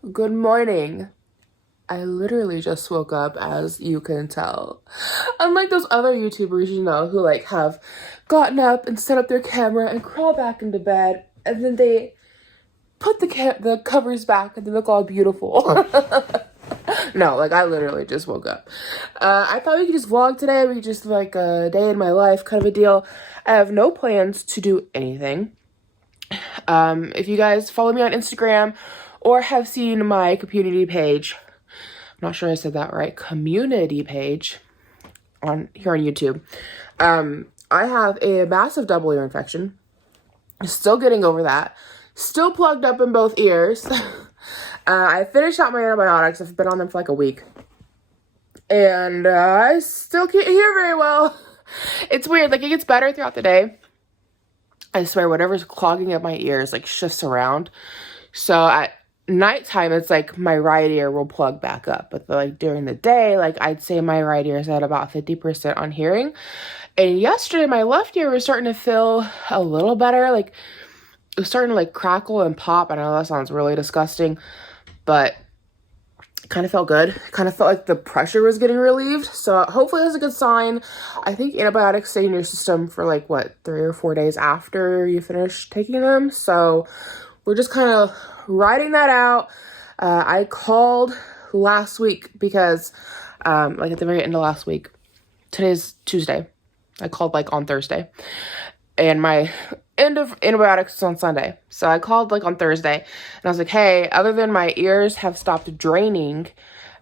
Good morning. I literally just woke up, as you can tell. Unlike those other YouTubers, who have gotten up and set up their camera and crawl back into bed, and then they put the covers back and they look all beautiful. No, I literally just woke up. I thought we could just vlog today. We could just a day in my life kind of a deal. I have no plans to do anything. If you guys follow me on Instagram or have seen my community page, I'm not sure I said that right, community page here on YouTube, I have a massive double ear infection. Still getting over that. Still plugged up in both ears. I finished out my antibiotics. I've been on them for a week. And I still can't hear very well. It's weird. It gets better throughout the day. I swear, whatever's clogging up my ears, shifts around. So at nighttime, it's my right ear will plug back up. But during the day, I'd say my right ear is at about 50% on hearing. And yesterday, my left ear was starting to feel a little better. It was starting to crackle and pop. I know that sounds really disgusting, but it kind of felt good. It kind of felt like the pressure was getting relieved. So hopefully that's a good sign. I think antibiotics stay in your system for 3 or 4 days after you finish taking them. So we're just kind of riding that out. I called last week because at the very end of last week, today's Tuesday, I called on Thursday, and my end of antibiotics is on Sunday. So I called on Thursday, and I was like, hey, other than my ears have stopped draining,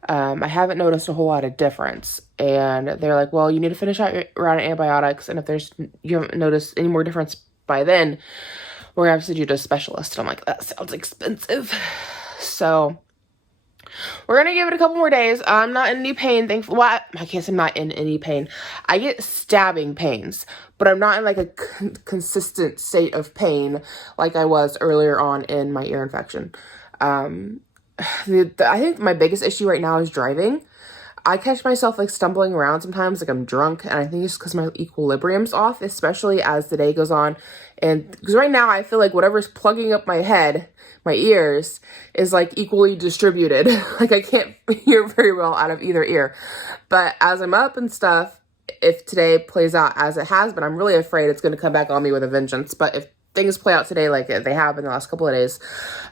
I haven't noticed a whole lot of difference. And they're like, well, you need to finish out your round of antibiotics, and if you haven't noticed any more difference by then, we're going to have to send you to a specialist. And I'm like, that sounds expensive. So we're going to give it a couple more days. I'm not in any pain. Well, I can't say I'm not in any pain. I get stabbing pains, but I'm not in a consistent state of pain like I was earlier on in my ear infection. I think my biggest issue right now is driving. I catch myself stumbling around sometimes I'm drunk, and I think it's because my equilibrium's off, especially as the day goes on. And because right now I feel whatever's plugging up my head, my ears, is equally distributed. I can't hear very well out of either ear. But as I'm up and stuff, if today plays out as it has been, I'm really afraid it's going to come back on me with a vengeance. But if things play out today like they have in the last couple of days,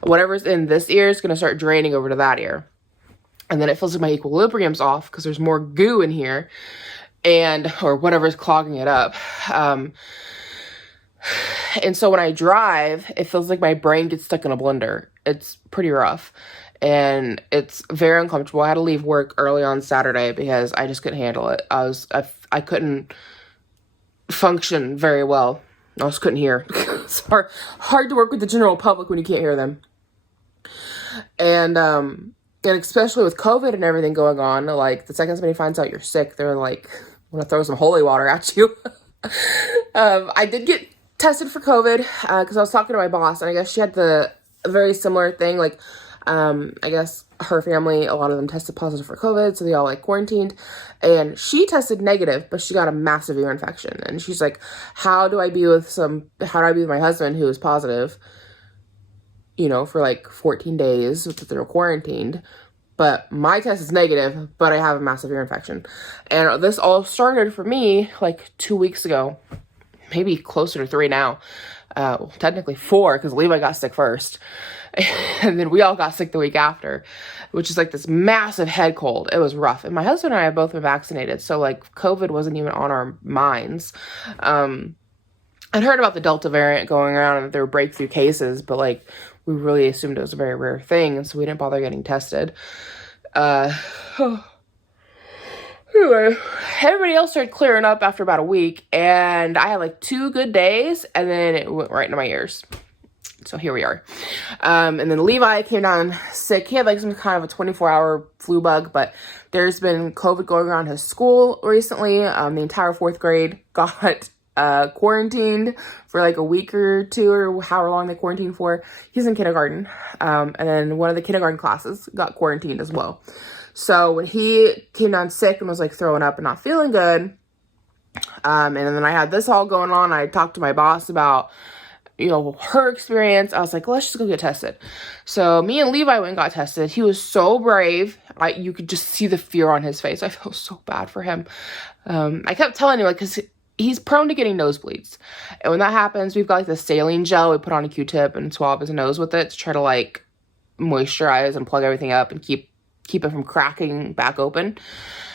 whatever's in this ear is going to start draining over to that ear. And then it feels like my equilibrium's off because there's more goo in here, or whatever's clogging it up. And so when I drive, it feels like my brain gets stuck in a blender. It's pretty rough, and it's very uncomfortable. I had to leave work early on Saturday because I just couldn't handle it. I couldn't function very well. I just couldn't hear. It's hard to work with the general public when you can't hear them. And especially with COVID and everything going on, the second somebody finds out you're sick, they're want to throw some holy water at you. I did get tested for COVID because I was talking to my boss, and I guess she had a very similar thing. I guess her family, a lot of them tested positive for COVID, so they all quarantined, and she tested negative, but she got a massive ear infection. And she's like, how do I be with my husband who is positive, for 14 days that they're quarantined, but my test is negative, but I have a massive ear infection. And this all started for me 2 weeks ago, maybe closer to 3 now. Technically 4, because Levi got sick first. And then we all got sick the week after, which is this massive head cold. It was rough. And my husband and I have both been vaccinated, so COVID wasn't even on our minds. I'd heard about the Delta variant going around and that there were breakthrough cases, but we really assumed it was a very rare thing, and so we didn't bother getting tested. Anyway, everybody else started clearing up after about a week, and I had 2 good days, and then it went right into my ears. So here we are. And then Levi came down sick. He had some kind of a 24-hour flu bug, but there's been COVID going around his school recently. The entire 4th grade got quarantined for a week or 2, or however long they quarantined for. He's in kindergarten. And then one of the kindergarten classes got quarantined as well. So when he came down sick and was throwing up and not feeling good, and then I had this all going on, I talked to my boss about you know, her experience, I was like, let's just go get tested. So me and Levi went and got tested. He was so brave. You could just see the fear on his face. I felt so bad for him. I kept telling him, like, because he's prone to getting nosebleeds. And when that happens, we've got like the saline gel we put on a Q-tip and swab his nose with it to try to like moisturize and plug everything up and keep it from cracking back open.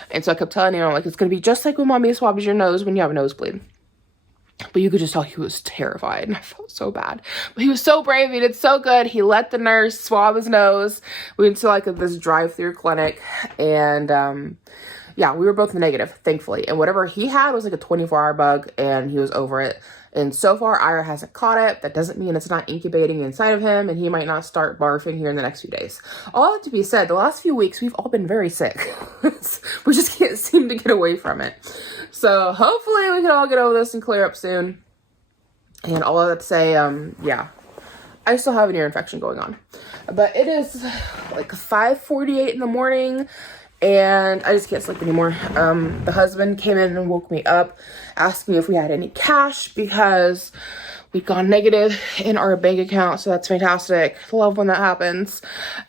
And so I kept telling him, like, it's going to be just like when mommy swabs your nose when you have a nosebleed. But you could just tell he was terrified, and I felt so bad. But he was so brave. He did so good. He let the nurse swab his nose. We went to like this drive-through clinic, and yeah, we were both negative, thankfully. And whatever he had was like a 24-hour bug, and he was over it. And so far, Ira hasn't caught it. That doesn't mean it's not incubating inside of him, and he might not start barfing here in the next few days. All that to be said, the last few weeks, we've all been very sick. We just can't seem to get away from it. So hopefully we can all get over this and clear up soon. And all of that to say, yeah, I still have an ear infection going on. But it is like 5:48 in the morning. And I just can't sleep anymore. The husband came in and woke me up, asking if we had any cash because we'd gone negative in our bank account. So that's fantastic. Love when that happens.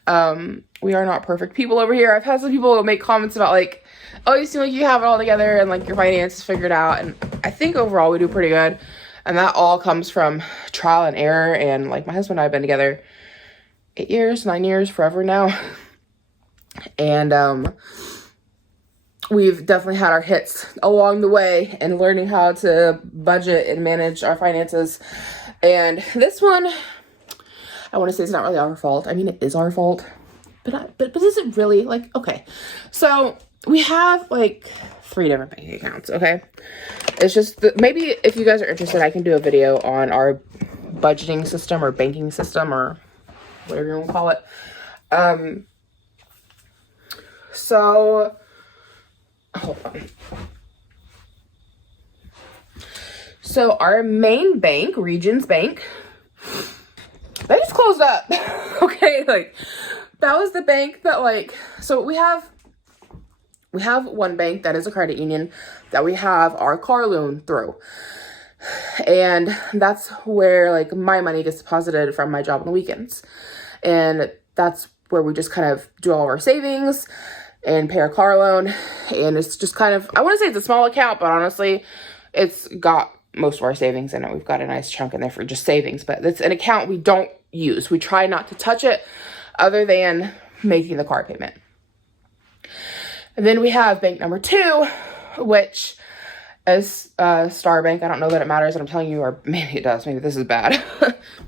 We are not perfect people over here. I've had some people make comments about like, oh, you seem like you have it all together and like your finances figured out. And I think overall we do pretty good. And that all comes from trial and error. And like my husband and I have been together 8 years, 9 years, forever now. And we've definitely had our hits along the way in learning how to budget and manage our finances. And this one, I want to say it's not really our fault. I mean, it is our fault, but is it really? Like, okay, so we have like 3 different bank accounts. Okay, it's just maybe if you guys are interested, I can do a video on our budgeting system or banking system or whatever you want to call it. So, hold on. So our main bank, Regions Bank, they just closed up. Okay, like that was the bank that like, so we have one bank that is a credit union that we have our car loan through. And that's where like my money gets deposited from my job on the weekends. And that's where we just kind of do all of our savings and pay our car loan. And it's just kind of, I want to say it's a small account, but honestly, it's got most of our savings in it. We've got a nice chunk in there for just savings, but it's an account we don't use. We try not to touch it other than making the car payment. And then we have bank number 2, which is Star Bank. I don't know that it matters, and I'm telling you, or maybe it does. Maybe this is bad.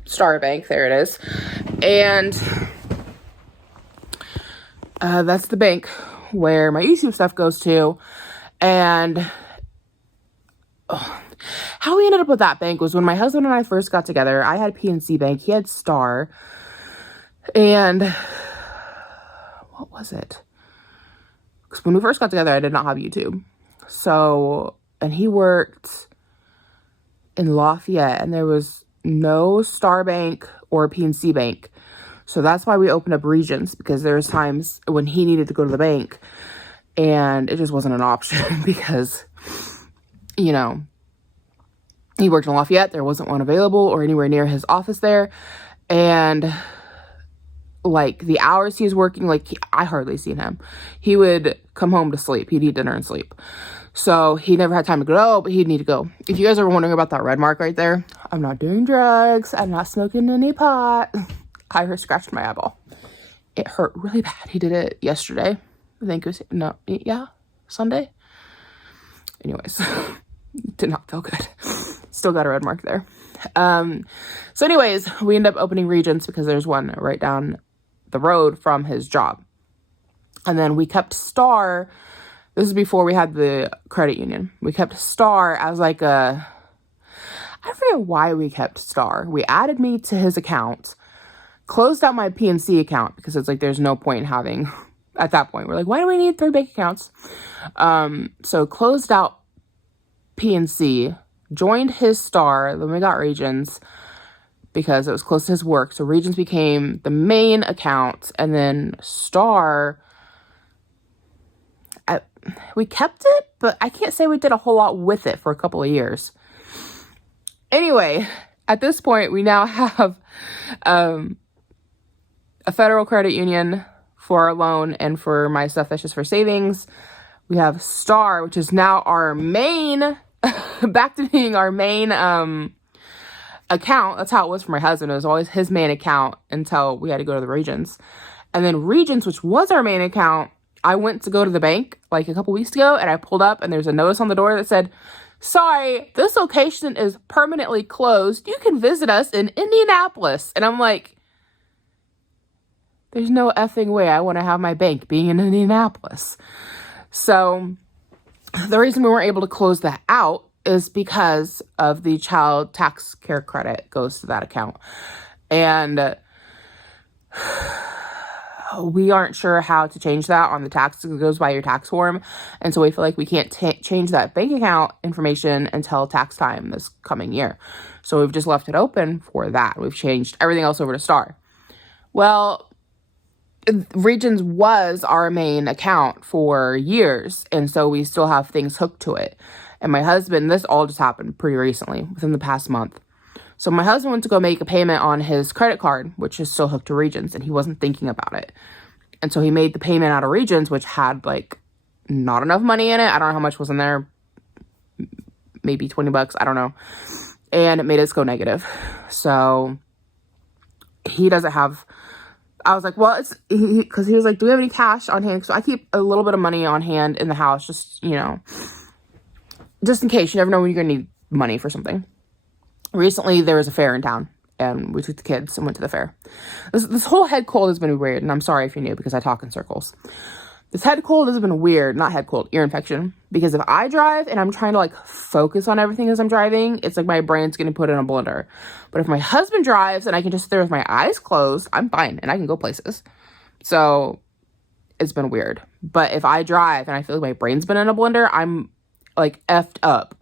Star Bank, there it is. And that's the bank where my YouTube stuff goes to. And how we ended up with that bank was when my husband and I first got together. I had PNC Bank. He had Star. And what was it? Because when we first got together, I did not have YouTube. So, and he worked in Lafayette, and there was no Star Bank or PNC Bank. So that's why we opened up Regions, because there's times when he needed to go to the bank and it just wasn't an option because, you know, he worked in Lafayette. There wasn't one available or anywhere near his office there. And like the hours he was working, like I hardly seen him. He would come home to sleep. He'd eat dinner and sleep. So he never had time to go, but he'd need to go. If you guys are wondering about that red mark right there, I'm not doing drugs. I'm not smoking any pot. I scratched my eyeball. It hurt really bad. He did it yesterday. I think it was, no, yeah, Sunday. Anyways, did not feel good. Still got a red mark there. So anyways, we end up opening Regions because there's one right down the road from his job. And then we kept Star. This is before we had the credit union. We kept Star as like a, I forget why we kept Star. We added me to his account, closed out my PNC account because it's like there's no point in having, at that point, we're like, why do we need 3 bank accounts? So closed out PNC, joined his Star, then we got Regions because it was close to his work. So Regions became the main account, and then Star, we kept it, but I can't say we did a whole lot with it for a couple of years. Anyway, at this point, we now have a federal credit union for our loan, and for my stuff that's just for savings, we have Star, which is now our main, back to being our main account. That's how it was for my husband. It was always his main account until we had to go to the Regions. And then Regions, which was our main account, I went to go to the bank like a couple weeks ago, and I pulled up and there's a notice on the door that said, "Sorry, this location is permanently closed. You can visit us in Indianapolis." And I'm like, there's no effing way I want to have my bank being in Indianapolis. So the reason we weren't able to close that out is because of the child tax care credit goes to that account. And we aren't sure how to change that on the tax. It goes by your tax form. And so we feel like we can't change that bank account information until tax time this coming year. So we've just left it open for that. We've changed everything else over to Star. Well, Regions was our main account for years, and so we still have things hooked to it. And my husband, this all just happened pretty recently, within the past month. So my husband went to go make a payment on his credit card, which is still hooked to Regions, and he wasn't thinking about it. And so he made the payment out of Regions, which had like not enough money in it. I don't know how much was in there, maybe $20, I don't know. And it made us go negative. So he doesn't have, I was like, well, it's, because he was like, do we have any cash on hand? So I keep a little bit of money on hand in the house, just, you know, just in case. You never know when you're going to need money for something. Recently, there was a fair in town, and we took the kids and went to the fair. This whole head cold has been weird, and I'm sorry if you're new because I talk in circles. This head cold has been weird, not head cold, ear infection. Because if I drive and I'm trying to like focus on everything as I'm driving, it's like my brain's getting put in a blender. But if my husband drives and I can just sit there with my eyes closed, I'm fine and I can go places. So it's been weird. But if I drive and I feel like my brain's been in a blender, I'm like effed up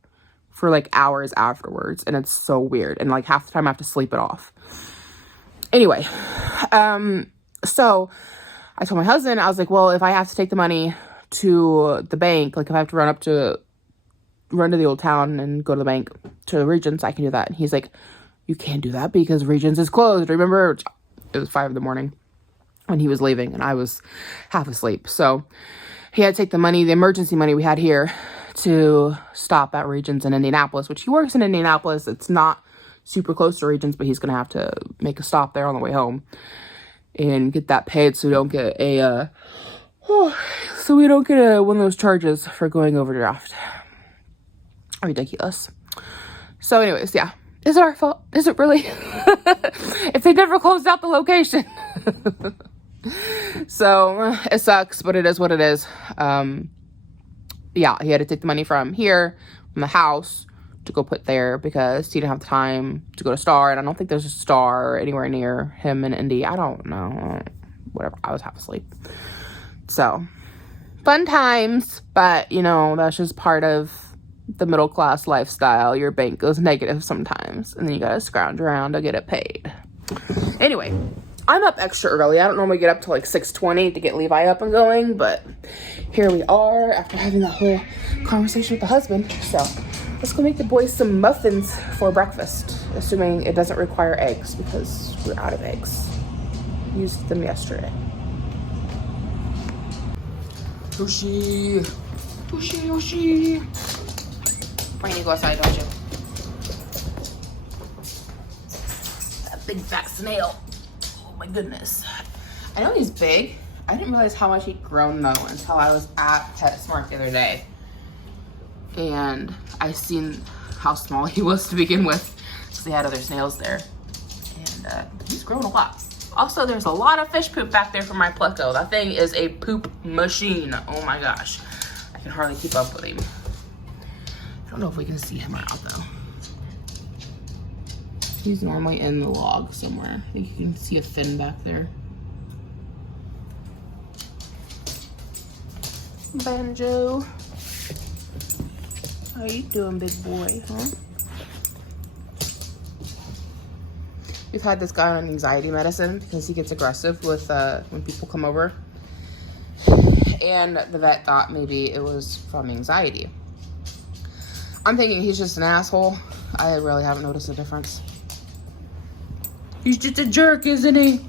for like hours afterwards. And it's so weird. And like half the time I have to sleep it off. Anyway, so I told my husband, I was like, well, if I have to take the money to the bank, like if I have to run to the old town and go to the bank to Regions, I can do that. And he's like, you can't do that because Regions is closed. Remember, it was 5 a.m. when he was leaving and I was half asleep. So he had to take the money, the emergency money we had here, to stop at Regions in Indianapolis, which he works in Indianapolis. It's not super close to Regions, but he's going to have to make a stop there on the way home and get that paid so we don't get one of those charges for going overdraft. Ridiculous. So anyways, yeah. Is it our fault? Is it really? If they never closed out the location. So it sucks, but it is what it is. Yeah, he had to take the money from here, from the house, to go put there because he didn't have the time to go to Star, and I don't think there's a Star anywhere near him in Indy. I don't know. Whatever. I was half asleep. So, fun times, but, you know, that's just part of the middle class lifestyle. Your bank goes negative sometimes, and then you gotta scrounge around to get it paid. Anyway, I'm up extra early. I don't normally get up till like 6:20 to get Levi up and going, but here we are after having that whole conversation with the husband. So let's go make the boys some muffins for breakfast, assuming it doesn't require eggs because we're out of eggs. Used them yesterday. Yoshi. Yoshi. I need to go outside, don't you? That big fat snail. Oh my goodness. I know he's big. I didn't realize how much he'd grown though until I was at PetSmart the other day. And I seen how small he was to begin with because they had other snails there. And he's grown a lot. Also, there's a lot of fish poop back there for my Pleco. That thing is a poop machine. Oh my gosh. I can hardly keep up with him. I don't know if we can see him or not though. He's normally in the log somewhere. I think you can see a fin back there. Banjo. How you doing, big boy, huh? We've had this guy on anxiety medicine because he gets aggressive with when people come over. And the vet thought maybe it was from anxiety. I'm thinking he's just an asshole. I really haven't noticed a difference. He's just a jerk, isn't he?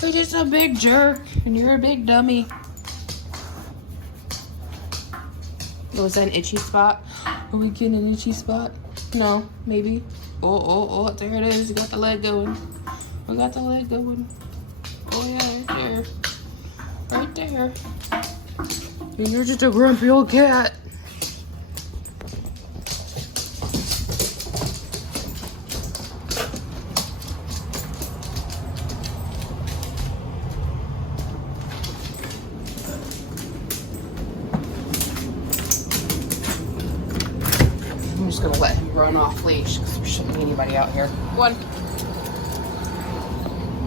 He's just a big jerk, and you're a big dummy. Was that an itchy spot? Are we getting an itchy spot? No, maybe. Oh, there it is. We got the leg going. We got the leg going. Oh yeah, right there. Right there. And you're just a grumpy old cat. I'm just gonna let him run off leash because there shouldn't be anybody out here. One.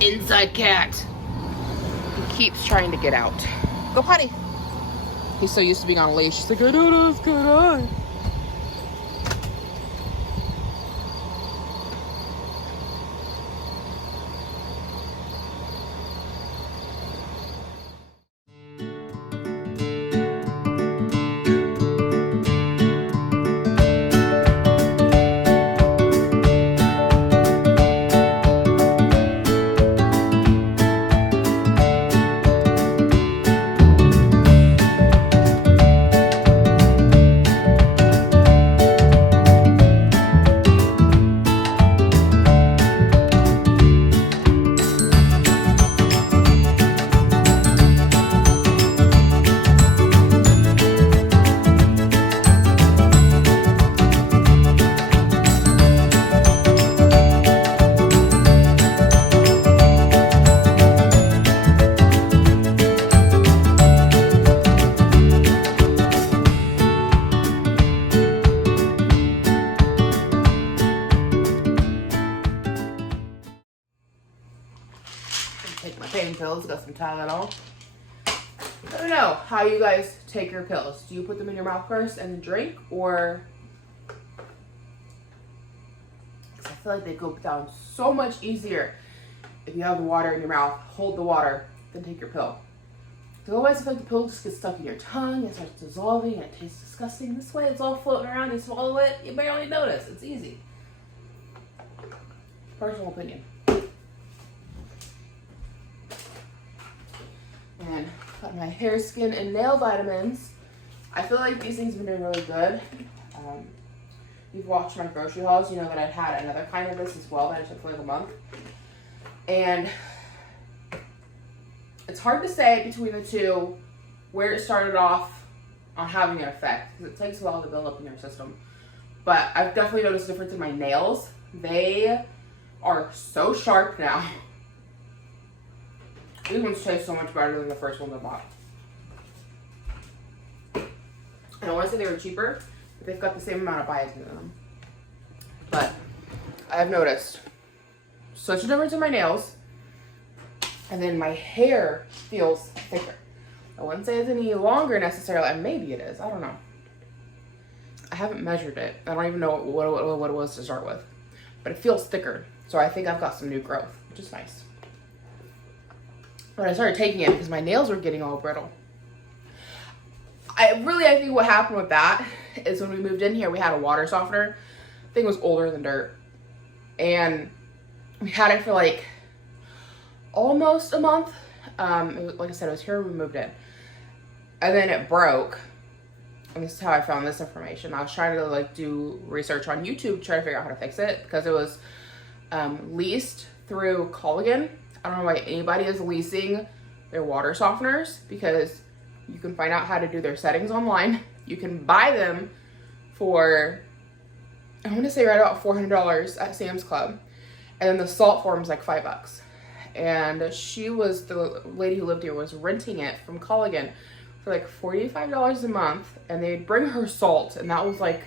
Inside cat. He keeps trying to get out. Go potty. He's so used to being on a leash. He's like, I don't know what's going on. Take my pain pills, got some Tylenol. I don't know how you guys take your pills. Do you put them in your mouth first and then drink, or? Because I feel like they go down so much easier if you have the water in your mouth, hold the water, then take your pill. Because otherwise I feel like the pill just gets stuck in your tongue, it starts dissolving, and it tastes disgusting. This way it's all floating around, you swallow it, you barely notice. It's easy. Personal opinion. And got my hair, skin, and nail vitamins. I feel like these things have been doing really good. You've watched my grocery hauls, you know that I've had another kind of this as well that I took for like a month. And it's hard to say between the two where it started off on having an effect, because it takes a while to build up in your system. But I've definitely noticed a difference in my nails. They are so sharp now. These ones taste so much better than the first ones I bought. I don't want to say they were cheaper, but they've got the same amount of biotin in them. But I have noticed such a difference in my nails, and then my hair feels thicker. I wouldn't say it's any longer necessarily, and maybe it is, I don't know. I haven't measured it. I don't even know what it was to start with, but it feels thicker. So I think I've got some new growth, which is nice. But I started taking it because my nails were getting all brittle. I think what happened with that is when we moved in here, we had a water softener. The thing was older than dirt. And we had it for like almost a month. It was, like I said, it was here when we moved in. And then it broke. And this is how I found this information. I was trying to like do research on YouTube, try to figure out how to fix it, because it was leased through Collagen. I don't know why anybody is leasing their water softeners, because you can find out how to do their settings online. You can buy them for, I want to say right about $400 at Sam's Club. And then the salt form is like $5. And the lady who lived here was renting it from Collagen for like $45 a month. And they'd bring her salt, and that was like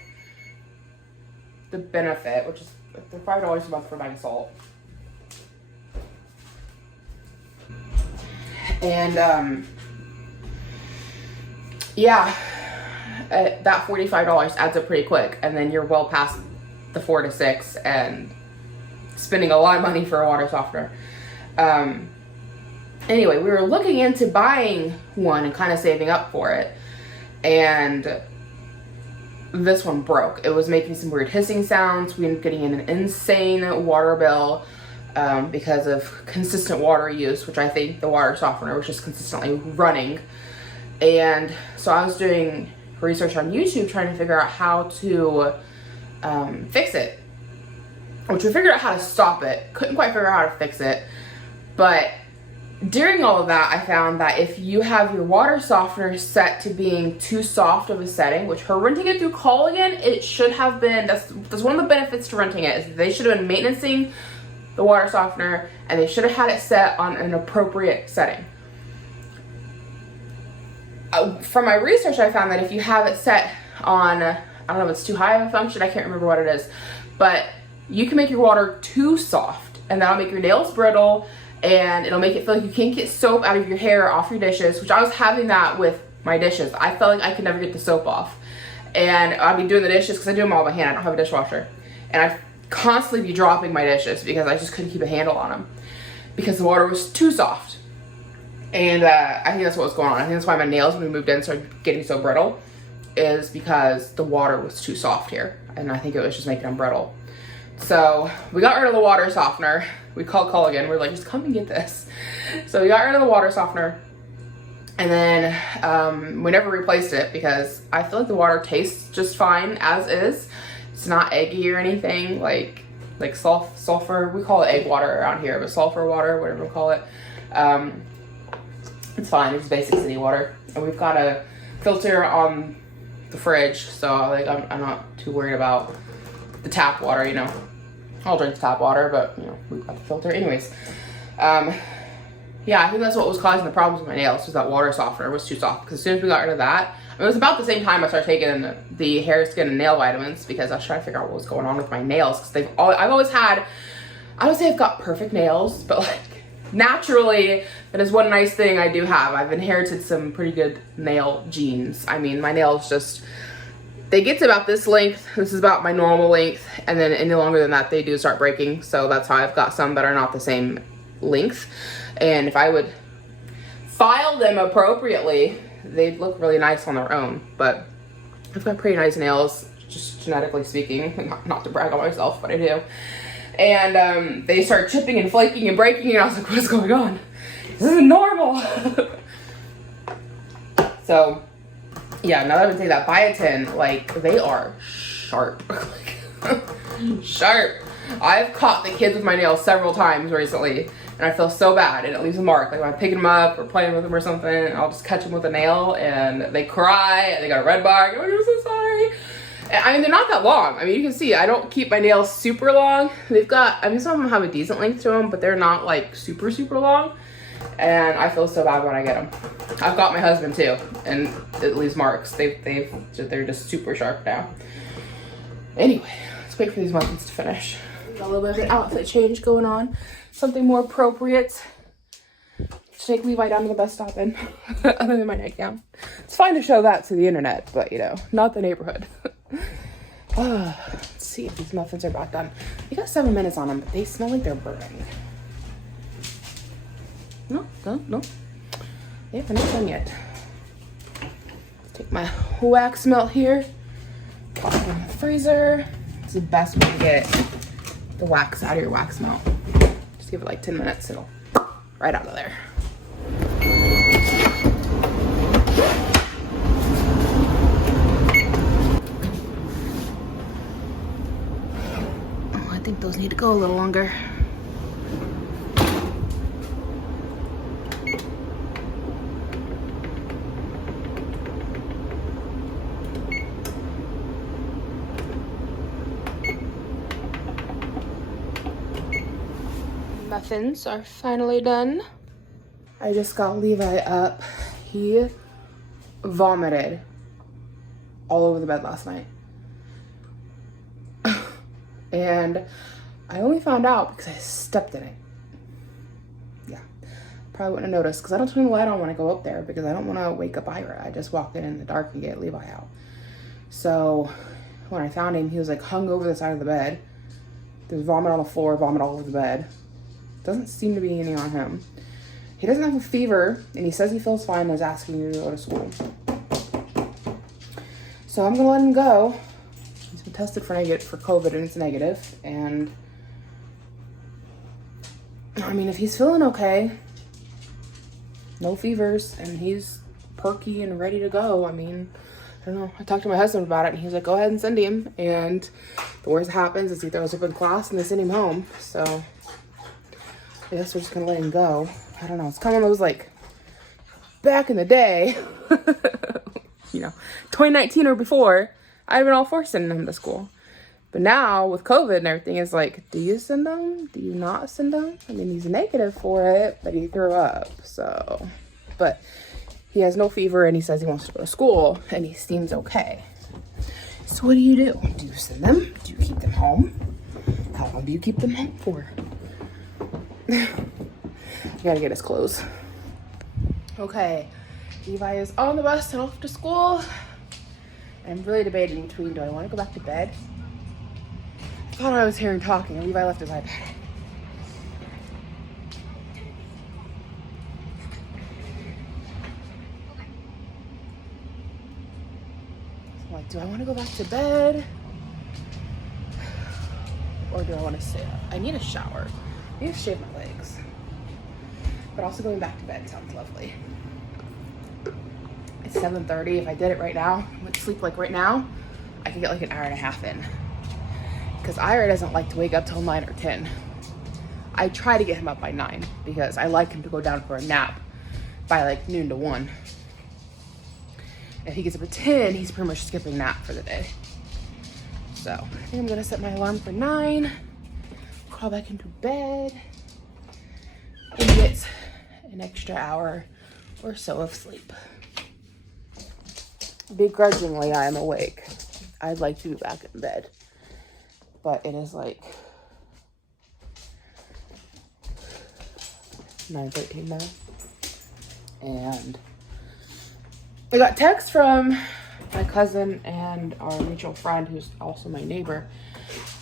the benefit, which is they're $5 a month for buying salt. And yeah, that $45 adds up pretty quick, and then you're well past the 4 to 6 and spending a lot of money for a water softener. Anyway, we were looking into buying one and kind of saving up for it, and this one broke. It was making some weird hissing sounds. We ended up getting an insane water bill. because of consistent water use, which I think the water softener was just consistently running. And so I was doing research on YouTube trying to figure out how to fix it, which we figured out how to stop it. Couldn't quite figure out how to fix it. But during all of that, I found that if you have your water softener set to being too soft of a setting, which her renting it through Culligan, it should have been, that's one of the benefits to renting it, is they should have been maintaining the water softener and they should have had it set on an appropriate setting. From my research, I found that if you have it set on, I don't know if it's too high of a function, I can't remember what it is, but you can make your water too soft and that'll make your nails brittle, and it'll make it feel like you can't get soap out of your hair, off your dishes, which I was having that with my dishes. I felt like I could never get the soap off. And I'd be doing the dishes, because I do them all by hand, I don't have a dishwasher. And I'd constantly be dropping my dishes because I just couldn't keep a handle on them because the water was too soft. And I think that's what was going on. I think that's why my nails, when we moved in, started getting so brittle, is because the water was too soft here. And I think it was just making them brittle. So we got rid of the water softener. We called Culligan. We're like, just come and get this. So we got rid of the water softener. And then we never replaced it because I feel like the water tastes just fine as is. It's not eggy or anything like sulfur. We call it egg water around here, but sulfur water, whatever we call it. It's fine. It's basic city water. And we've got a filter on the fridge, so like I'm not too worried about the tap water, you know. I'll drink tap water, but you know, we've got the filter. Anyways, yeah, I think that's what was causing the problems with my nails, was that water softener was too soft. Because as soon as we got rid of that, it was about the same time I started taking the hair, skin, and nail vitamins, because I was trying to figure out what was going on with my nails. Because I've always had, I don't say I've got perfect nails, but like naturally, that is one nice thing I do have. I've inherited some pretty good nail genes. I mean, my nails just, they get to about this length. This is about my normal length. And then any longer than that, they do start breaking. So that's how I've got some that are not the same length. And if I would file them appropriately, they'd look really nice on their own. But I've got pretty nice nails, just genetically speaking. Not to brag on myself, but I do. And they start chipping and flaking and breaking. And I was like, what's going on? This isn't normal. So yeah, now that I would say that biotin, like, they are sharp. Sharp. I've caught the kids with my nails several times recently, and I feel so bad, and it leaves a mark. Like, when I'm picking them up or playing with them or something, I'll just catch them with a nail, and they cry, and they got a red mark. I'm like, I'm so sorry. And, I mean, they're not that long. I mean, you can see, I don't keep my nails super long. They've got, I mean, some of them have a decent length to them, but they're not, like, super, super long. And I feel so bad when I get them. I've got my husband too, and it leaves marks. They're just super sharp now. Anyway, let's wait for these muffins to finish. Got a little bit of an outfit change going on. Something more appropriate to take Levi down to the bus stop in, other than my nightgown. It's fine to show that to the internet, but you know, not the neighborhood. Let's see if these muffins are about done. We got 7 minutes on them, but they smell like they're burning. No. They haven't done yet. Let's take my wax melt here. Pop it in the freezer. It's the best way to get the wax out of your wax melt. Just give it like 10 minutes. It'll right out of there. Oh, I think those need to go a little longer. Muffins are finally done. I just got Levi up. He vomited all over the bed last night. And I only found out because I stepped in it. Yeah, probably wouldn't have noticed because I don't turn the light on when I go up there because I don't want to wake up Ira. I just walk in the dark and get Levi out. So when I found him, he was like hung over the side of the bed. There was vomit on the floor, vomit all over the bed. Doesn't seem to be any on him. He doesn't have a fever, and he says he feels fine and is asking me to go to school. So I'm gonna let him go. He's been tested for COVID, and it's negative. And I mean, if he's feeling okay, no fevers, and he's perky and ready to go, I mean, I don't know. I talked to my husband about it, and he's like, go ahead and send him. And the worst that happens is he throws up in class and they send him home. So I guess we're just gonna let him go. I don't know. It's kind of those like back in the day, you know, 2019 or before, I've been all for sending him to school. But now with COVID and everything, it's like, do you send him? Do you not send him? I mean, he's negative for it, but he threw up. So, but he has no fever and he says he wants to go to school and he seems okay. So what do? Do you send them? Do you keep them home? How long do you keep them home for? I gotta get his clothes. Okay, Levi is on the bus and off to school. I'm really debating between, do I want to go back to bed? I thought I was hearing talking and Levi left his iPad. So I'm like, do I want to go back to bed? Or do I want to stay up? I need a shower. I need to shave my legs. But also going back to bed sounds lovely. It's 7:30. If I did it right now, went to sleep like right now, I could get like an hour and a half in. Because Ira doesn't like to wake up till 9 or 10. I try to get him up by 9 because I like him to go down for a nap by like noon to 1. If he gets up at 10, he's pretty much skipping nap for the day. So I think I'm gonna set my alarm for 9, crawl back into bed, and get an extra hour or so of sleep. Begrudgingly, I am awake. I'd like to be back in bed. But it is like 9:13 now. And I got text from my cousin and our mutual friend, who's also my neighbor,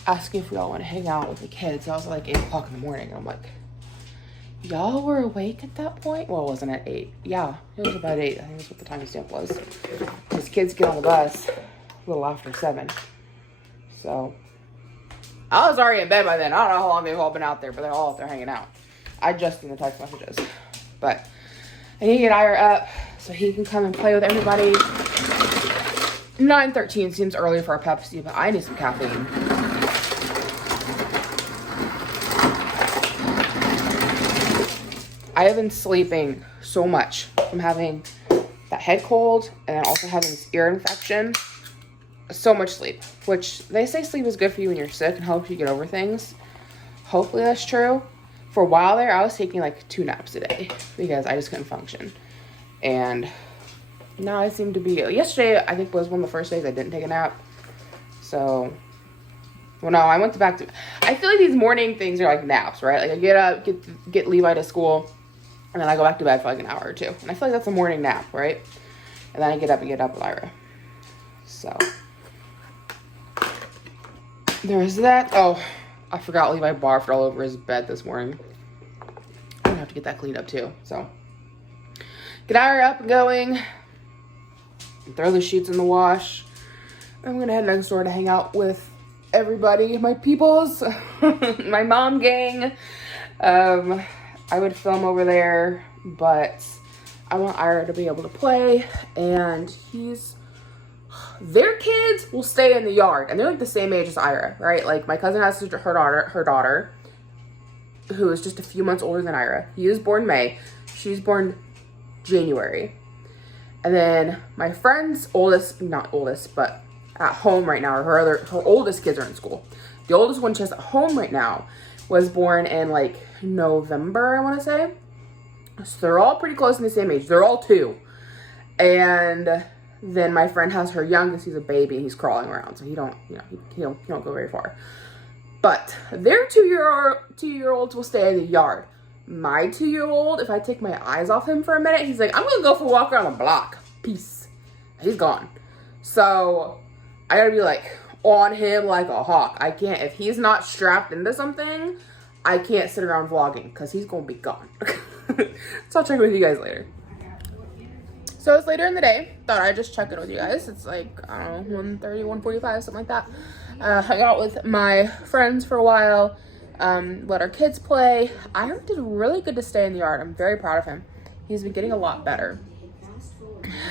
asking if we all want to hang out with the kids. So I was like 8 o'clock in the morning. And I'm like, y'all were awake at that point? Well, it wasn't at 8. Yeah, it was about 8. I think that's what the timestamp was. Because kids get on the bus a little after 7. So I was already in bed by then. I don't know how long they've all been out there, but they're all out there hanging out. I just seen the text messages. But I need to get Ira up so he can come and play with everybody. 9:13 seems early for a Pepsi, but I need some caffeine. I have been sleeping so much from having that head cold and then also having this ear infection. So much sleep, which they say sleep is good for you when you're sick and helps you get over things. Hopefully that's true. For a while there, I was taking like 2 naps a day because I just couldn't function. And now I seem to be, yesterday I think was one of the first days I didn't take a nap. So, well no, I went back to, I feel like these morning things are like naps, right? Like I get up, get Levi to school, and then I go back to bed for like an hour or 2. And I feel like that's a morning nap, right? And then I get up with Ira. So there's that. Oh, I forgot Levi barfed all over his bed this morning. I'm gonna have to get that cleaned up too. So get Ira up and going. Throw the sheets in the wash. I'm gonna head next door to hang out with everybody, my peoples, my mom gang. I would film over there, but I want Ira to be able to play, and their kids will stay in the yard, and they're like the same age as Ira, right? Like my cousin has her daughter, who is just a few months older than Ira. He is born May. She's born January. And then my friend's not oldest, but at home right now, her oldest kids are in school. The oldest one she has at home right now was born in like November, I want to say. So they're all pretty close in the same age. They're all 2. And then my friend has her youngest. He's a baby and he's crawling around, so he don't go very far. But their 2-year-olds will stay in the yard. My 2-year-old, if I take my eyes off him for a minute, he's like, I'm gonna go for a walk around the block. Peace. He's gone. So I gotta be like on him like a hawk. I can't, if he's not strapped into something, I can't sit around vlogging because he's gonna be gone. So I'll check with you guys later. So it's later in the day. Thought I'd just check in with you guys. It's like, I don't know, 1:30, 1:45, something like that. Hung out with my friends for a while. let our kids play. Iron did really good to stay in the yard. I'm very proud of him. He's been getting a lot better.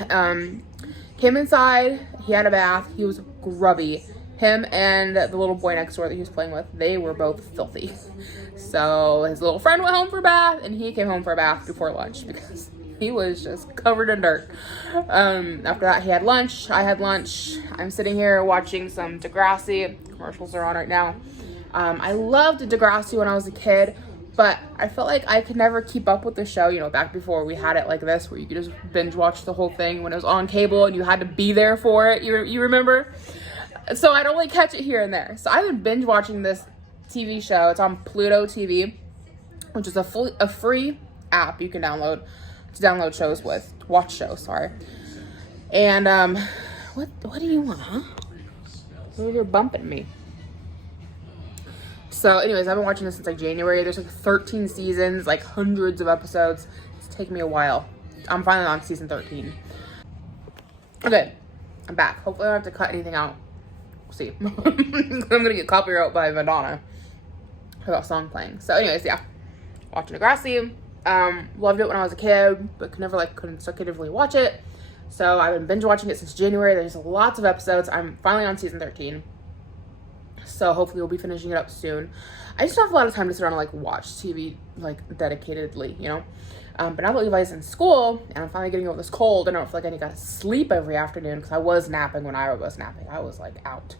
Came inside, he had a bath, he was grubby. Him and the little boy next door that he was playing with, they were both filthy. So his little friend went home for a bath, and he came home for a bath before lunch because he was just covered in dirt. After that, he had lunch, I had lunch. I'm sitting here watching some Degrassi. Commercials are on right now. I loved Degrassi when I was a kid, but I felt like I could never keep up with the show, you know, back before we had it like this, where you could just binge watch the whole thing when it was on cable and you had to be there for it. You remember? So I'd only catch it here and there. So I've been binge watching this TV show. It's on Pluto TV, which is a free app you can download to download shows with, watch shows, sorry. And what do you want, huh? You're bumping me. So anyways, I've been watching this since like January. There's like 13 seasons, like hundreds of episodes. It's taken me a while. I'm finally on season 13. Okay, I'm back. Hopefully I don't have to cut anything out. We'll see. I'm gonna get copyrighted by Madonna for that song playing. So anyways, yeah. Watching Degrassi. Loved it when I was a kid, but could never like consecutively watch it. So I've been binge watching it since January. There's lots of episodes. I'm finally on season 13. So hopefully we'll be finishing it up soon. I just don't have a lot of time to sit around and like watch TV like dedicatedly, you know. But now that Levi's in school and I'm finally getting over this cold, I don't feel like I need to sleep every afternoon because I was napping when I was napping. I was like out.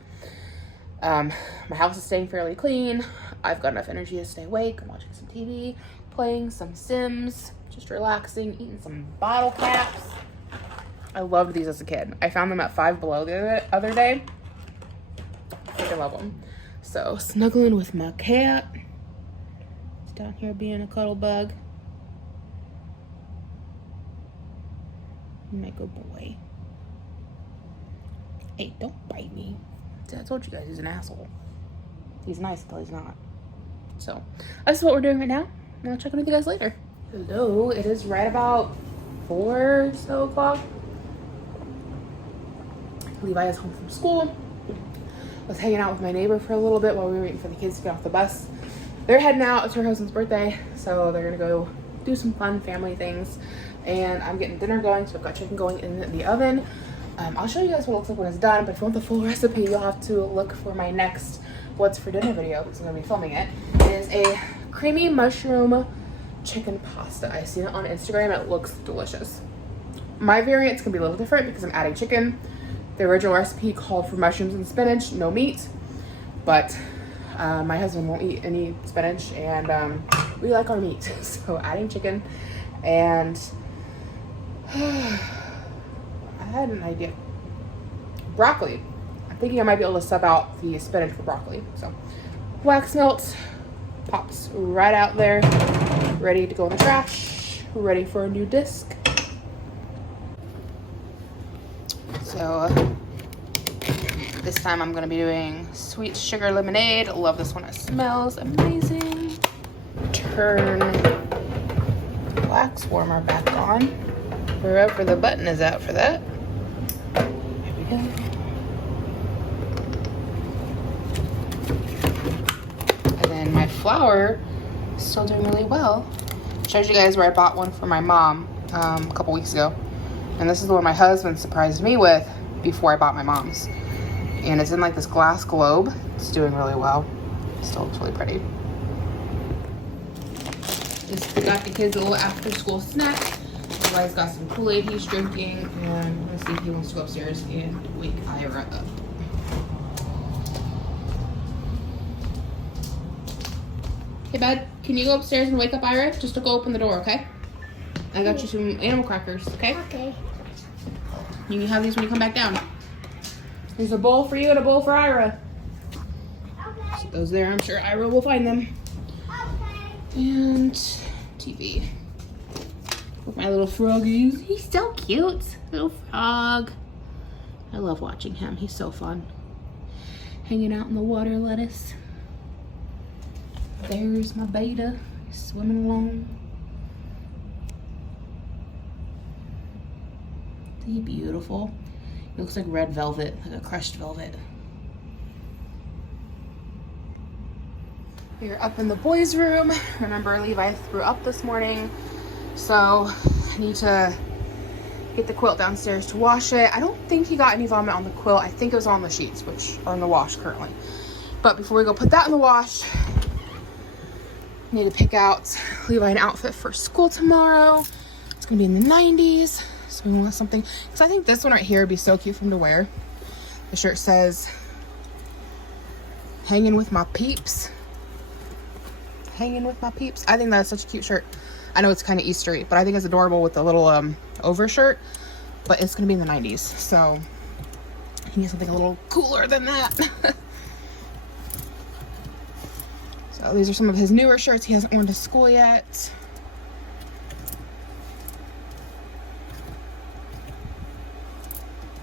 My house is staying fairly clean. I've got enough energy to stay awake. I'm watching some TV, playing some Sims, just relaxing, eating some bottle caps. I loved these as a kid. I found them at Five Below the other day. I love them. So snuggling with my cat. He's down here being a cuddle bug. My good boy. Hey, don't bite me. I told you guys he's an asshole. He's nice until he's not. So that's what we're doing right now. And I'll check in with you guys later. Hello, it is right about 4 or so o'clock. Levi is home from school. Was hanging out with my neighbor for a little bit while we were waiting for the kids to get off the bus. They're heading out. It's her husband's birthday, so they're gonna go do some fun family things. And I'm getting dinner going, so I've got chicken going in the oven. I'll show you guys what it looks like when it's done, but if you want the full recipe, you'll have to look for my next What's for Dinner video because I'm gonna be filming it. It is a creamy mushroom chicken pasta. I've seen it on Instagram. It looks delicious. My variant's gonna be a little different because I'm adding chicken. The original recipe called for mushrooms and spinach, no meat, but my husband won't eat any spinach, and we like our meat, so adding chicken. And I had an idea. Broccoli. I'm thinking I might be able to sub out the spinach for broccoli. So wax melt pops right out there, ready to go in the trash, ready for a new disc. So this time I'm gonna be doing sweet sugar lemonade. I love this one, it smells amazing. Turn the wax warmer back on. Wherever the button is at for that. There we go. And then my flour is still doing really well. I showed you guys where I bought one for my mom a couple weeks ago. And this is the one my husband surprised me with before I bought my mom's. And it's in like this glass globe. It's doing really well. It still looks really pretty. Just got the kids a little after school snack. Eli's got some Kool-Aid he's drinking. And let's see if he wants to go upstairs and wake Ira up. Hey bud, can you go upstairs and wake up Ira? Just to go open the door, okay? I got you some animal crackers, okay? Okay. You can have these when you come back down. There's a bowl for you and a bowl for Ira. Okay. Set those there. I'm sure Ira will find them. Okay. And TV. With my little froggies. He's so cute. Little frog. I love watching him. He's so fun. Hanging out in the water lettuce. There's my beta. He's swimming along. Isn't he beautiful? It looks like red velvet, like a crushed velvet. We're up in the boys' room. Remember, Levi threw up this morning, so I need to get the quilt downstairs to wash it. I don't think he got any vomit on the quilt. I think it was on the sheets, which are in the wash currently. But before we go put that in the wash, I need to pick out Levi an outfit for school tomorrow. It's gonna be in the 90s, so we want something. Because I think this one right here would be so cute for him to wear. The shirt says, "Hanging with my peeps." Hanging with my peeps. I think that's such a cute shirt. I know it's kind of Eastery, but I think it's adorable with the little overshirt. But it's gonna be in the 90s, so he needs something a little cooler than that. So these are some of his newer shirts he hasn't worn to school yet.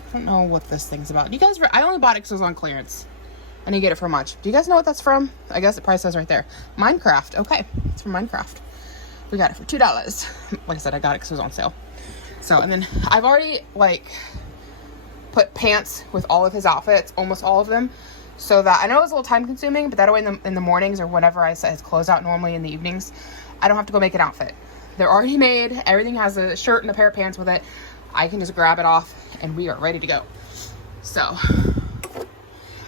I don't know what this thing's about. You guys, I only bought it because it was on clearance. And you get it for much. Do you guys know what that's from? I guess it probably says right there. Minecraft. Okay, it's from Minecraft. We got it for $2. Like I said, I got it because it was on sale. So, and then I've already like put pants with all of his outfits, almost all of them, so that I know it's a little time consuming, but that way in the mornings or whenever I set his clothes out normally in the evenings, I don't have to go make an outfit. They're already made. Everything has a shirt and a pair of pants with it. I can just grab it off and we are ready to go. So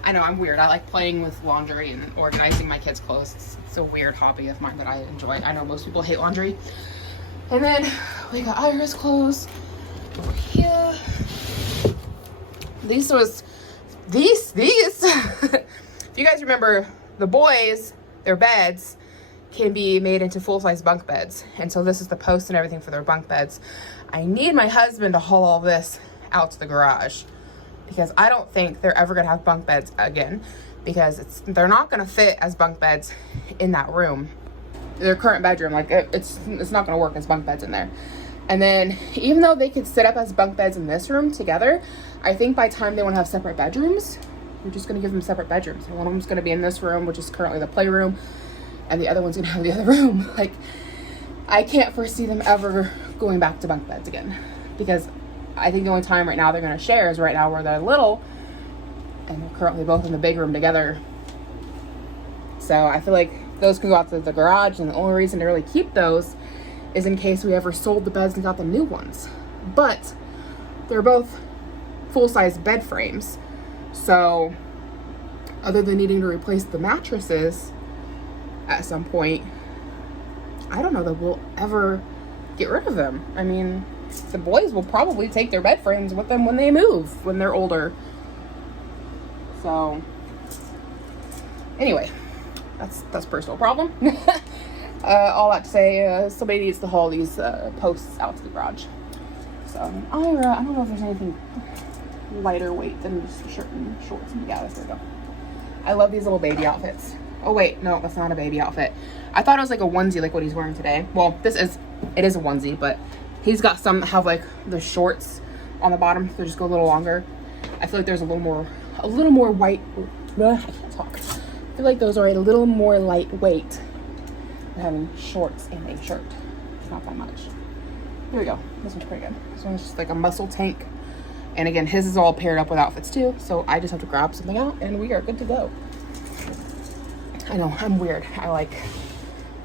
I know I'm weird. I like playing with laundry and organizing my kids' clothes. It's a weird hobby of mine that I enjoy. I know most people hate laundry. And then we got Ira's clothes over here. These. If you guys remember, the boys, their beds can be made into full-size bunk beds. And so this is the post and everything for their bunk beds. I need my husband to haul all this out to the garage, because I don't think they're ever gonna have bunk beds again, because they're not gonna fit as bunk beds in that room, their current bedroom. Like it's not gonna work as bunk beds in there. And then even though they could sit up as bunk beds in this room together, I think by the time they want to have separate bedrooms, we're just gonna give them separate bedrooms. And one of them's gonna be in this room, which is currently the playroom, and the other one's gonna have the other room. Like, I can't foresee them ever going back to bunk beds again, because I think the only time right now they're going to share is right now where they're little, and they're currently both in the big room together. So I feel like those can go out to the garage, and the only reason to really keep those is in case we ever sold the beds and got the new ones. But they're both full-size bed frames, so other than needing to replace the mattresses at some point, I don't know that we'll ever get rid of them. I mean, the boys will probably take their bed frames with them when they move, when they're older. So anyway, that's a personal problem. All that to say, somebody needs to haul these posts out to the garage. So Ira, I don't know if there's anything lighter weight than just a shirt and shorts. Yeah, there we go. I love these little baby outfits. Oh wait, no, that's not a baby outfit. I thought it was like a onesie, like what he's wearing today. Well, it is a onesie, but he's got some that have like the shorts on the bottom, so just go a little longer. I feel like there's a little more white. I can't talk. I feel like those are a little more lightweight than having shorts and a shirt. It's not that much. Here we go. This one's pretty good. This one's just like a muscle tank. And again, his is all paired up with outfits too, so I just have to grab something out and we are good to go. I know, I'm weird. I like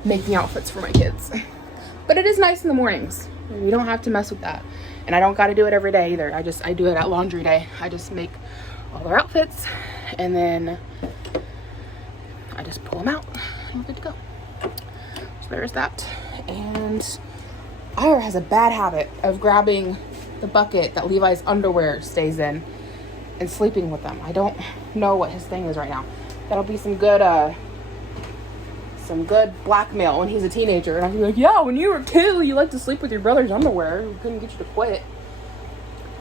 making outfits for my kids. But it is nice in the mornings. We don't have to mess with that. And I don't got to do it every day either. I do it at laundry day. I just make all their outfits and then I just pull them out and we're good to go. So there's that. And Ira has a bad habit of grabbing the bucket that Levi's underwear stays in and sleeping with them. I don't know what his thing is right now. That'll be some good blackmail when he's a teenager. And I'll be like, yeah, when you were 2, you liked to sleep with your brother's underwear. We couldn't get you to quit.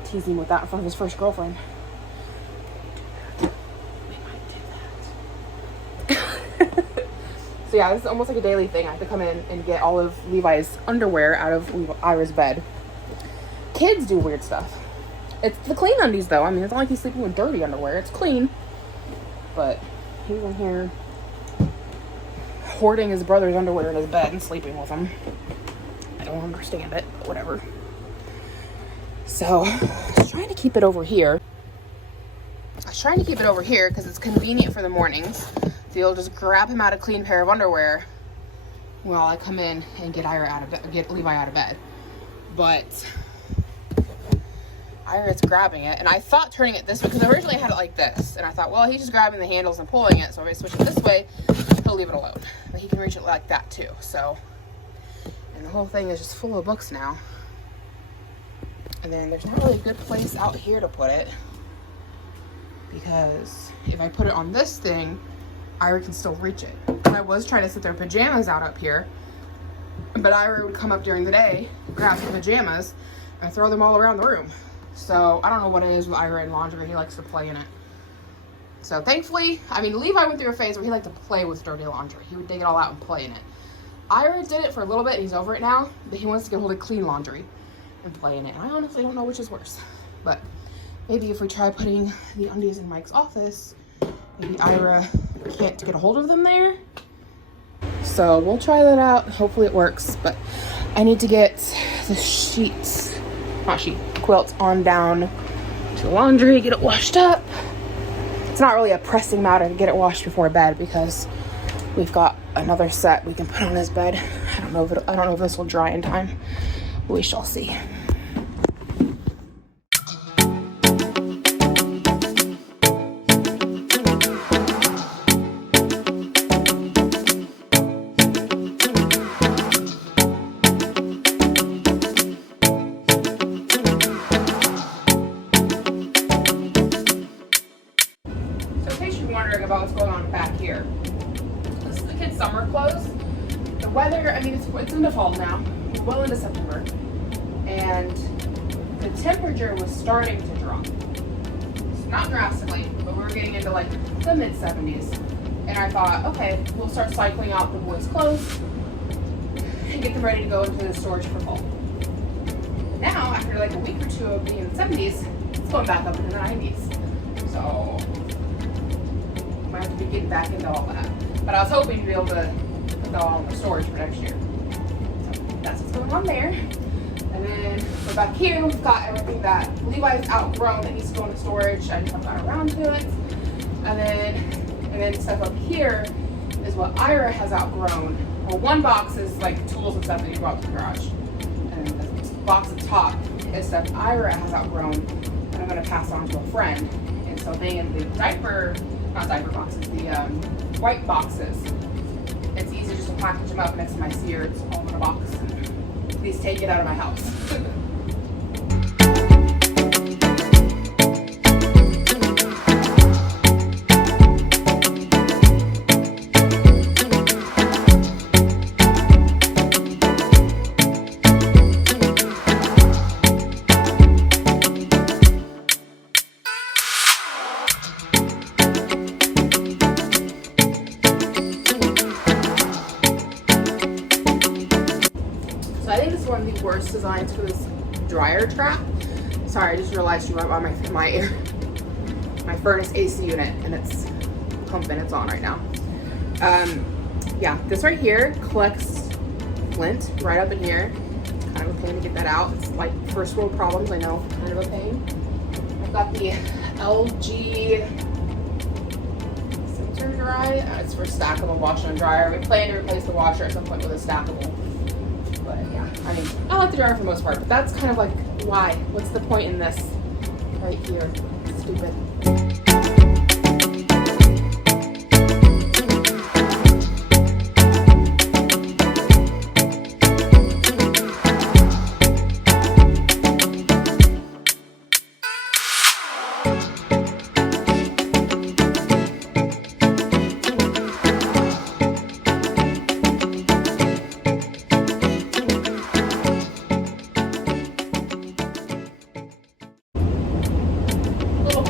Tease him with that in front of his first girlfriend. So yeah, this is almost like a daily thing. I have to come in and get all of Levi's underwear out of Ira's bed. Kids do weird stuff. It's the clean undies though. I mean, it's not like he's sleeping with dirty underwear. It's clean. But he's in here hoarding his brother's underwear in his bed and sleeping with him. I don't understand it, but whatever. So I was trying to keep it over here because it's convenient for the mornings. So you'll just grab him out a clean pair of underwear while I come in and get Ira out of bed, get Levi out of bed. But Ira's grabbing it, and I thought turning it this way, because originally I had it like this, and I thought, well, he's just grabbing the handles and pulling it, so if I switch it this way, he'll leave it alone. But he can reach it like that too, so. And the whole thing is just full of books now. And then there's not really a good place out here to put it, because if I put it on this thing, Ira can still reach it. I was trying to set their pajamas out up here, but Ira would come up during the day, grab some pajamas, and throw them all around the room. So I don't know what it is with Ira and laundry. He likes to play in it. So thankfully, I mean, Levi went through a phase where he liked to play with dirty laundry. He would dig it all out and play in it. Ira did it for a little bit. He's over it now, but he wants to get hold of clean laundry and play in it. And I honestly don't know which is worse. But maybe if we try putting the undies in Mike's office, maybe Ira can't get a hold of them there. So we'll try that out. Hopefully it works. But I need to get the sheets, quilts on down to laundry, get it washed up. It's not really a pressing matter to get it washed before bed because we've got another set we can put on his bed. I don't know if this will dry in time. We shall see. Wondering about what's going on back here. This is the kids' summer clothes. The weather, I mean, it's in the fall now. We're well into September. And the temperature was starting to drop. So not drastically, but we were getting into like the mid-70s. And I thought, okay, we'll start cycling out the boys' clothes and get them ready to go into the storage for fall. Now, after like a week or two of being in the 70s, it's going back up into the 90s. So might have to be getting back into all that. But I was hoping to be able to put that all in the storage for next year. So that's what's going on there. And then for back here, we've got everything that Levi's outgrown that needs to go into storage. I just haven't got around to it. And then stuff up here is what Ira has outgrown. Well, one box is like tools and stuff that you brought to the garage. And the box at the top is stuff Ira has outgrown and I'm going to pass on to a friend. And so they in the not diaper boxes, the white boxes. It's easy just to package them up next to my sear. It's all in a box. Please take it out of my house. One of the worst designs for this dryer trap. Sorry, I just realized you went by my furnace AC unit and it's pumping. It's on right now. Yeah, this right here collects lint right up in here. It's kind of a pain to get that out. It's like first world problems, I know, kind of a pain. I've got the LG Center Dry. It's for stackable washer and dryer. We plan to replace the washer at some point with a stackable. But yeah, I mean, I like the dryer for the most part, but that's kind of like, why? What's the point in this right here? Stupid.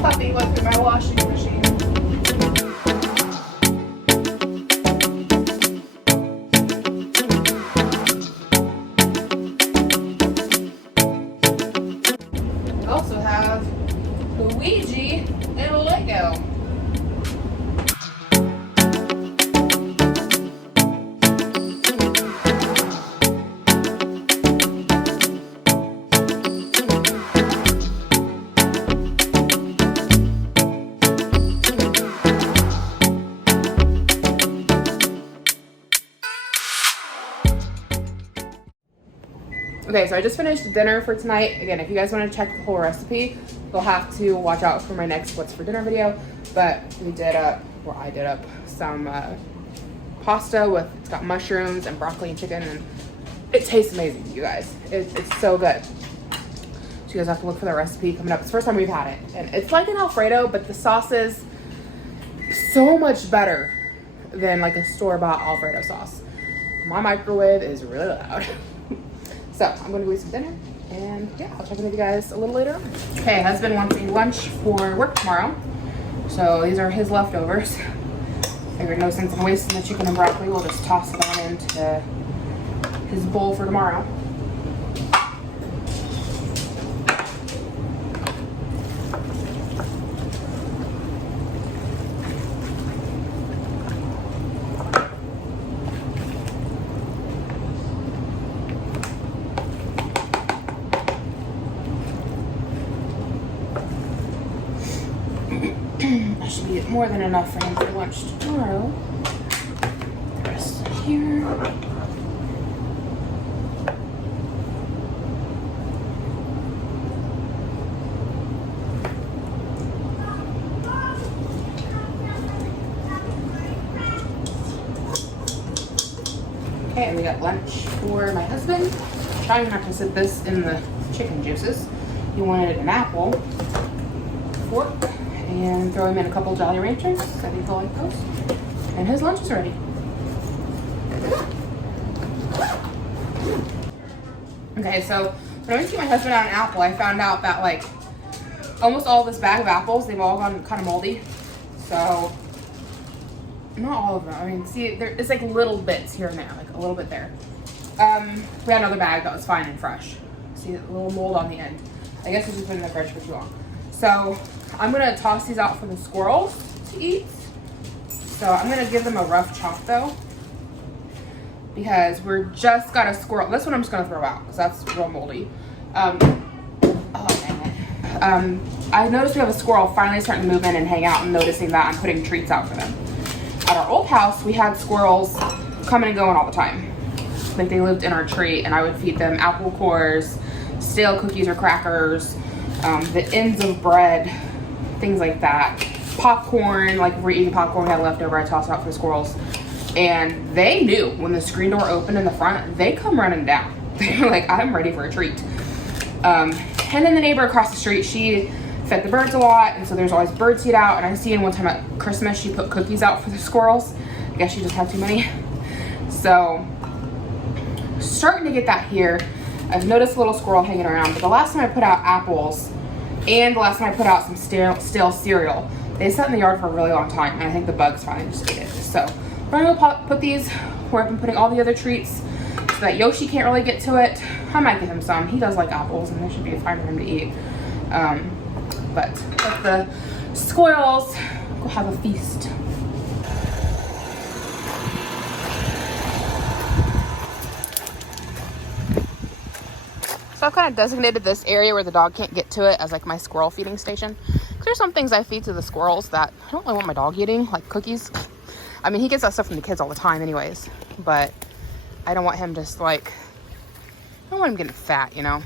Puppy went through my washing machine. We also have Luigi and Lego. Okay, so I just finished dinner for tonight. Again, if you guys want to check the whole recipe, you'll have to watch out for my next what's for dinner video. But we did up, or I did up some pasta with, it's got mushrooms and broccoli and chicken, and it tastes amazing, you guys. It's so good. So you guys have to look for the recipe coming up. It's the first time we've had it. And it's like an Alfredo, but the sauce is so much better than like a store-bought Alfredo sauce. My microwave is really loud. So I'm gonna go eat some dinner, and yeah, I'll check in with you guys a little later on. Okay, husband wants a lunch for work tomorrow. So these are his leftovers. Figured no sense in wasting the chicken and broccoli. We'll just toss it on into his bowl for tomorrow. That should be more than enough for him for lunch tomorrow. The rest here. Okay, and we got lunch for my husband. I'm trying not to sit this in the chicken juices. He wanted an apple, fork, and throw him in a couple Jolly Ranchers. I think he'll like those. And his lunch is ready. Okay, so when I went to get my husband out an apple, I found out that like almost all this bag of apples, they've all gone kind of moldy. So, not all of them. I mean, see, it's like little bits here and there, like a little bit there. We had another bag that was fine and fresh. See, a little mold on the end. I guess it's just been in the fridge for too long. So, I'm gonna toss these out for the squirrels to eat. So I'm gonna give them a rough chop though, because we're just got a squirrel. This one I'm just gonna throw out because that's real moldy. Oh dang it. I noticed we have a squirrel finally starting to move in and hang out, and noticing that I'm putting treats out for them. At our old house, we had squirrels coming and going all the time. Like they lived in our tree, and I would feed them apple cores, stale cookies or crackers, the ends of bread, things like that. Popcorn, like if we're eating popcorn we had leftover, I toss it out for the squirrels. And they knew when the screen door opened in the front, they come running down. They were like, I'm ready for a treat. And then the neighbor across the street, she fed the birds a lot, and so there's always bird seed out. And I seen one time at Christmas, she put cookies out for the squirrels. I guess she just had too many. So, starting to get that here. I've noticed a little squirrel hanging around, but the last time I put out apples, and the last time I put out some stale cereal, they sat in the yard for a really long time, and I think the bugs finally just ate it. So we're gonna go put these where I've been putting all the other treats, so that Yoshi can't really get to it. I might give him some. He does like apples, and they should be fine for him to eat. But let the squirrels go have a feast. So I've kind of designated this area where the dog can't get to it as like my squirrel feeding station. There's some things I feed to the squirrels that I don't really want my dog eating, like cookies. I mean, he gets that stuff from the kids all the time anyways, but I don't want him just like, I don't want him getting fat, you know?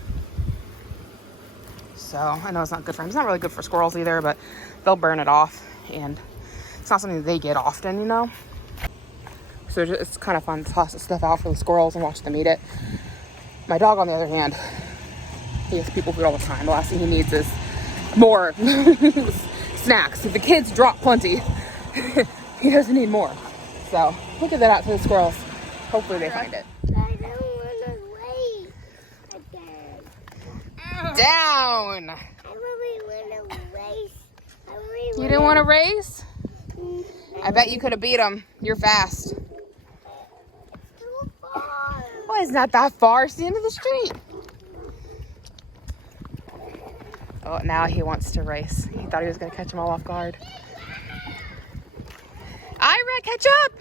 So I know it's not good for him. It's not really good for squirrels either, but they'll burn it off, and it's not something that they get often, you know? So it's kind of fun to toss the stuff out for the squirrels and watch them eat it. My dog, on the other hand, he gets people food all the time. The last thing he needs is more snacks. If the kids drop plenty, he doesn't need more. So we'll give that out to the squirrels. Hopefully they find it. I don't want to wait again. Down. I really want to race. You didn't want to race? I bet you could have beat him. You're fast. Too far. Well, it's not that far. It's the end of the street. Oh, now he wants to race. He thought he was going to catch them all off guard. Ira, catch up!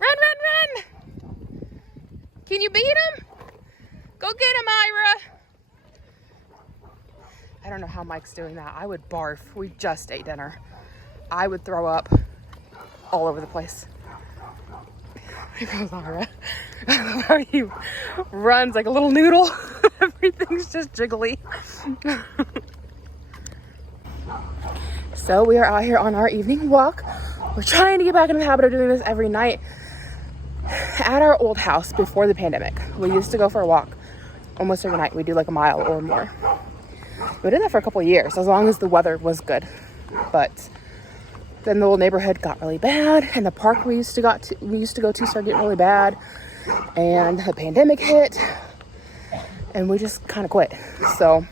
Run, run, run! Can you beat him? Go get him, Ira! I don't know how Mike's doing that. I would barf. We just ate dinner. I would throw up all over the place. Here goes Ira. I love how he runs like a little noodle. Everything's just jiggly. So we are out here on our evening walk. We're trying to get back in the habit of doing this every night. At our old house before the pandemic, we used to go for a walk almost every night. We do like a mile or more. We did that for a couple of years, as long as the weather was good. But then the old neighborhood got really bad, and the park we used to go to started getting really bad, and the pandemic hit, and we just kind of quit. So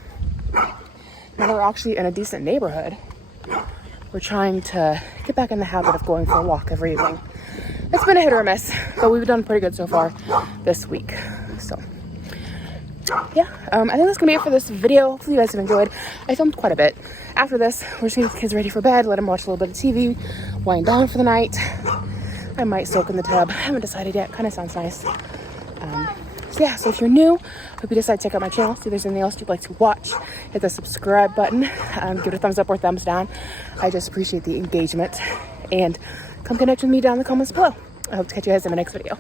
now we're actually in a decent neighborhood. We're trying to get back in the habit of going for a walk every evening. It's been a hit or a miss, but we've done pretty good so far this week. So yeah, I think that's gonna be it for this video. Hopefully you guys have enjoyed. I filmed quite a bit. After this, we're just gonna get the kids ready for bed, let them watch a little bit of TV, wind down for the night. I might soak in the tub. I haven't decided yet. Kind of sounds nice. So yeah, so if you're new, hope you decide to check out my channel, see if there's anything else you'd like to watch. Hit the subscribe button, give it a thumbs up or thumbs down. I just appreciate the engagement. And come connect with me down in the comments below. I hope to catch you guys in my next video.